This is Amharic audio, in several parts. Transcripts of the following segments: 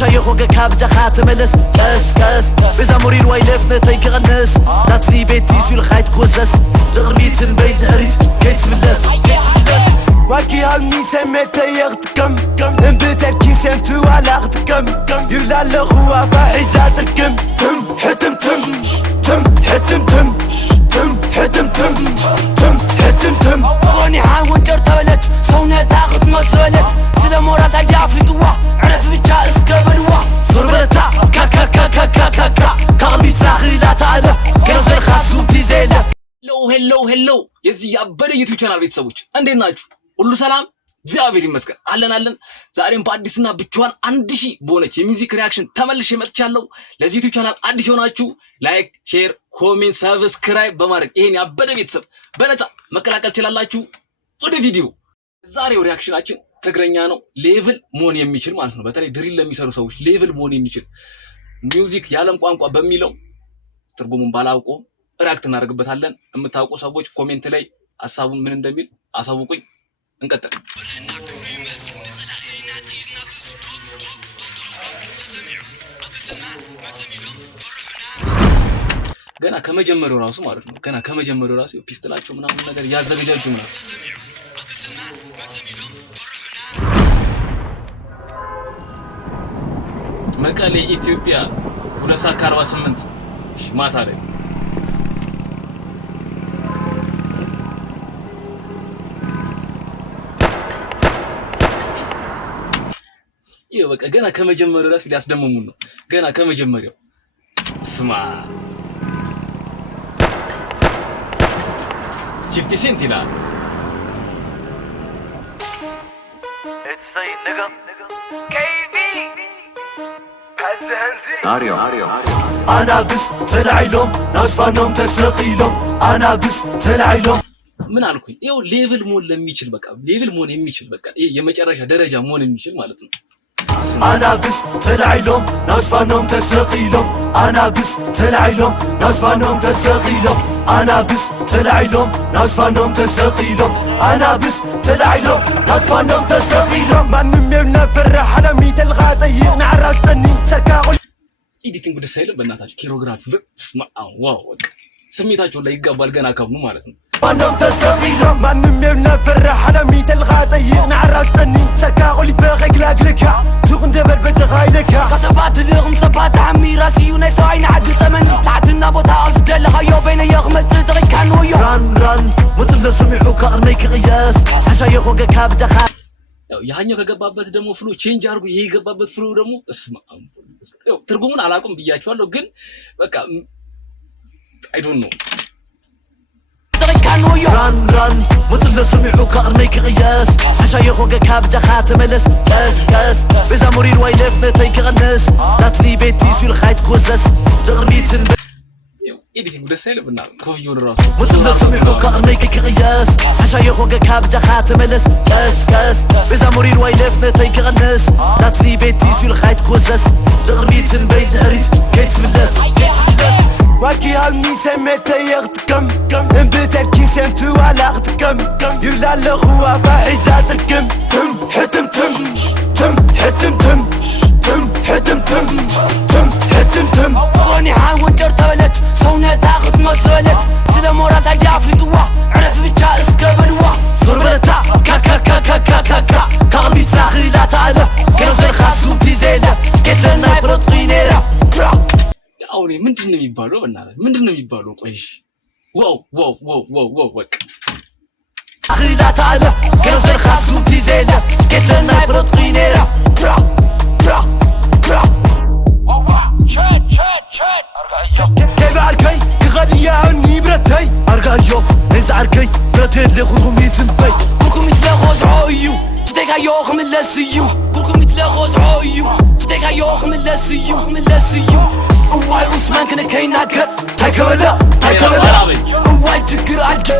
حشاي خوجة كابجة خاتملس كس بزا مرير ويلفنا تيكغنس ناتني بيتي سوي الخيط كوزس دغربيت بيت هريت كيت ملس واكي هالمي سميت يغتكم انبتر كي سمتو على غتكم يلا لغوا فحيزات الكم تم حتم تم تم حتم تم تم حتم تم تم حتم تم فغني حاون جرتولت صونة تاخد مسولت سلام ورات عجاف لدوا عرف بجا اسكبلوا صربلتا كا كا كا كا كا كا كا كاغمي تلاغي لا تعالى كنزل خاسكم تيزيلا ሄሎ የዚህ ያበደ ዩቲዩብ ቻናል ቤተሰቦች እንዴት ናችሁ? ሁሉ ሰላም? እግዚአብሔር ይመስገን አለን። ዛሬም በአዲስና ብቻዋን 1000 በሆነች የሚውዚክ ሪአክሽን ተመልሼ መጥቻለሁ። ለዚህ ዩቲዩብ ቻናል አዲስ ሆናችሁ ላይክ፣ ሼር፣ ኮሜንት፣ ሰብስክራይብ በማድረግ ይሄን ያበደ ቤተሰብ በነፃ መቀላቀል ትችላላችሁ። ወደ ቪዲዮ። ዛሬው ሪአክሽናችን ትግረኛ ነው። ሌቭል መሆን የሚችል ማለት ነው። በተለይ ድሪል ለሚሰሩ ሰዎች ሌቭል መሆን የሚችል ሚውዚክ የዓለም ቋንቋ በሚለው ትርጉሙን ባላውቀው ሪአክት እናደርግበታለን። የምታውቁ ሰዎች ኮሜንት ላይ ሐሳቡን ምን እንደሚል አሳውቁኝ። እንቀጥል። ገና ከመጀመሪያው ራሱ ማለት ነው ገና ከመጀመሪያው ራሱ ፒስተላቸው ምናምን ነገር ያዘጋጃጁ ምናምን መቀሌ ኢትዮጵያ 2:48 ማታ ላይ ይሄ በቃ ገና ከመጀመሪያው ራስ ሊያስደምሙን ነው። ገና ከመጀመሪያው ስማ 50 ሴንት ይላል። انا بس تلعيلهم ناصفانهم تسقيلهم انا بس تلعيلهم ምን አልኩኝ? ይሄው ሌቭል መሆን ለሚችል በቃ ሌቭል መሆን የሚችል በቃ ይሄ የመጨረሻ ደረጃ መሆን የሚችል ማለት ነው። انا بس تلعيلهم ناصفانهم تسقيلهم انا بس تلعيلهم ناصفانهم تسقيلهم انا بس تلعيلهم ناصفانهم تسقيلهم انا بس تلعيلهم ناصفانهم تسقيلهم من ينفر على ميت الغاطي نعرفتني سكاقول ኤዲቲንግ ደስ አይልም በእናታችሁ። ኪሮግራፊ ዋው በቃ ስሜታቸው ላይ ይጋባል ገና ከብኑ ማለት ነው። أنا تسقيلهم من ينفر على ميت الغاطي نعرفتني سكاقول باغيك لاقلكها سوق ندبر بتغايلك قصبات اليوم صبات عمي راسي وناس عين عدل ثمني ساعتنا بوتا أصدقال لغايو بين يغمت صدري كانوا يوم ران مثل سمعوك أرميك غياس حشا يخوك كابجا خاس ያኛው ከገባበት ደግሞ ፍሎ ቼንጅ አድርጉ። ይሄ የገባበት ፍሎ ደግሞ ትርጉሙን አላውቅም ብያችኋለሁ፣ ግን በቃ አይ ዶንት ኖ ران مثل سمعوك أرميك غياس حشا يخوك كابجا خاتملس كس بزا مرير ويلفنا تيكغنس ناتني بيتي سوي الخيط كوزس دغربيت ኤዲቲንግ ደስ አይልምና ኮቪዩን ራሱ مثل سمعوك أرميك غياس حشا يخوك كابجا خاتملس كس بزا مرير ويلفنا تيكغنس ناتني بيتي سوي الخيط كوزس دغربيت بيت هريت كيت ملس واكي هالمي سميت يغتكم انبتر كي سمتو على غتكم يلا لغوا فحيزات الكم تم حتم تم تم حتم تم تم حتم تم تم حتم تم فغني حاون جرتولت صونة تاخد مسولت سلام ورات عجاف لدوا عرف بجا اسكبلوا صربلتا كا كا كا كا كا كا كا كاغمي تلاغي لا تعالى كنزل خاسكم تيزيلا قلت لنا يفرط غينيرا አውሪ ምንድነው የሚባለው? በእናትህ ምንድነው የሚባለው? ቆይሽ ዋው ወቅ አኺላ ታአላ ከነዘር ኻስኩም ትይዘለ ከትለና ይፍረጥ ጊኔራ ብራ ብራ ብራ ሸት አርጋዮ ከባርከይ ይኸድያኒ ብረተይ አርጋዮ እንዛርከይ ብረተይ ለኹም ይትንበይ ኩኩም ይትለኾዝዖ እዩ ትደጋዮ ኽምለስ እዩ ኩኩም ይትለኾዝዖ እዩ ትደጋዮ ኽምለስ እዩ واي عثمان كنا كيناكر تايكولا واي تكر عالك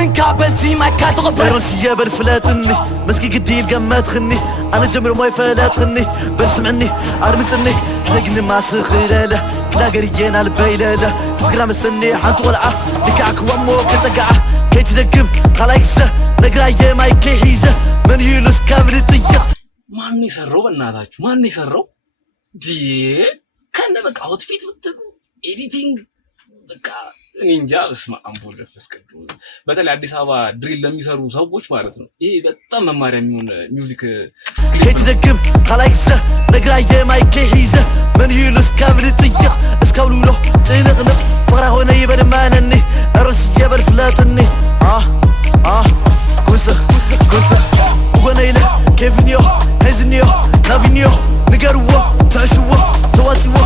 انكا بنسي ما كاتغبر بيرونسي جابر فلاتني مسكي قديل قمات خني انا جمر موي فلات خني بسمعني ارمسني لقني ما سخيلاله كلا قريين على بيلاله تفكرا مستني حانت ولعه لكعك وامو كتقعه كي تدقم خلايكسه نقرايه ما يكلي حيزه من يولوس كامل تيخ ማን ይሰራው? በእናታችሁ ማን ይሰራው? ከነ በቃ አውትፊት ብትሉ ኤዲቲንግ በቃ እኔ እንጃ። በስመ አብ ወወልድ ወመንፈስ ቅዱስ። በተለይ አዲስ አበባ ድሪል ለሚሰሩ ሰዎች ማለት ነው ይሄ በጣም መማሪያ የሚሆን ሚውዚክ ከትደግም ካላይክሰ ነግራየ ማይክ ሒዘ ምን ይሉስ ካብል ጥይቅ እስካውሉሎ ጽንቅንቅ ፍቅራ ሆነ ይበድማነኒ እርስ ጀበር ፍላጥኒ ኩስኽ ወገነይለ ኬፍኒዮ ሄዝኒዮ ናቪኒዮ ንገርዎ ተሽዎ ተዋፅዎ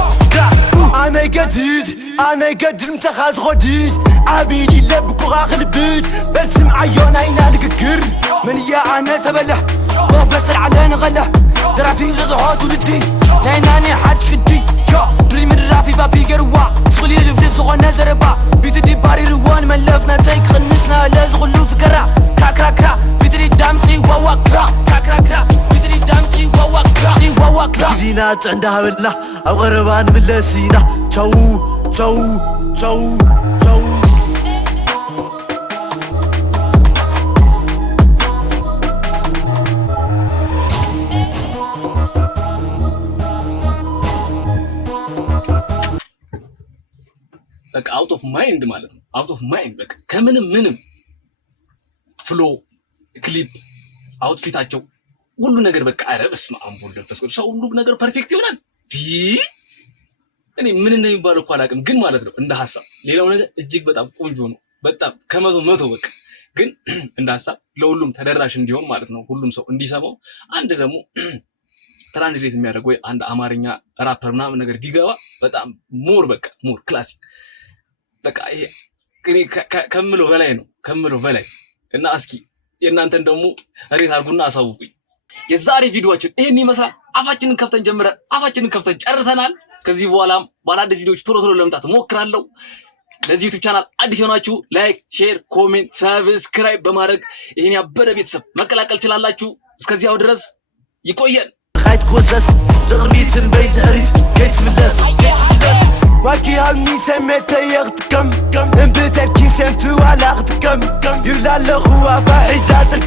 أنا قديد أنا قد المتخاذ غديد عبيدي لبكو غاخل بيد برسم عيون عينا لقكر من يا أنا تبله وبسر علينا غله درافي ززحات ولدي ليناني حاج كدي جو بري من رافي بابي قروا صغلي لفدي بصغونا زربا بيت دي باري روان ملفنا تايك خنسنا لازغلو فكرا كاكرا كرا بيت دي دامتي وواكرا كاكرا كرا بيت دي دامتي وواكرا كدينات عندها بلنا أو غربان من لسينا تشو تشو تشو تشو በቃ አውት ኦፍ ማይንድ ማለት ነው። አውት ኦፍ ማይንድ በቃ ከምንም ፍሎ ክሊፕ አውትፊታቸው ሁሉ ነገር በቃ ኧረ በስመ አብ ወወልድ ወመንፈስ ቅዱስ። ሰው ሁሉ ነገር ፐርፌክት ይሆናል። እኔ ምን እንደሚባል እኮ አላውቅም፣ ግን ማለት ነው እንደ ሐሳብ ሌላው ነገር እጅግ በጣም ቆንጆ ነው። በጣም ከመቶ በቃ ግን እንደ ሐሳብ ለሁሉም ተደራሽ እንዲሆን ማለት ነው ሁሉም ሰው እንዲሰማው አንድ ደግሞ ትራንስሌት የሚያደርግ ወይ አንድ አማርኛ ራፐር ምናምን ነገር ቢገባ በጣም ሞር ክላሲክ በቃ ይሄ እኔ ከምለው በላይ እና እስኪ የእናንተን ደግሞ ሬት አድርጉና አሳውቁኝ። የዛሬ ቪዲዮአችን ይሄን ይመስላል። አፋችንን ከፍተን ጀምረን አፋችንን ከፍተን ጨርሰናል። ከዚህ በኋላም ባላደስ ቪዲዮዎች ቶሎ ለመምጣት ሞክራለሁ። ለዚህ ዩቲዩብ ቻናል አዲስ የሆናችሁ ላይክ፣ ሼር፣ ኮሜንት፣ ሰብስክራይብ በማድረግ ይሄን ያበረ ቤተሰብ መቀላቀል ትችላላችሁ። እስከዚያው ድረስ ይቆየን። خايت كوسس تغربيتن بين هريت كيت ملس واكي هالمي سميت يغتكم انبتر كي سمتو على غتكم يرلا لخوا فاحي زاتر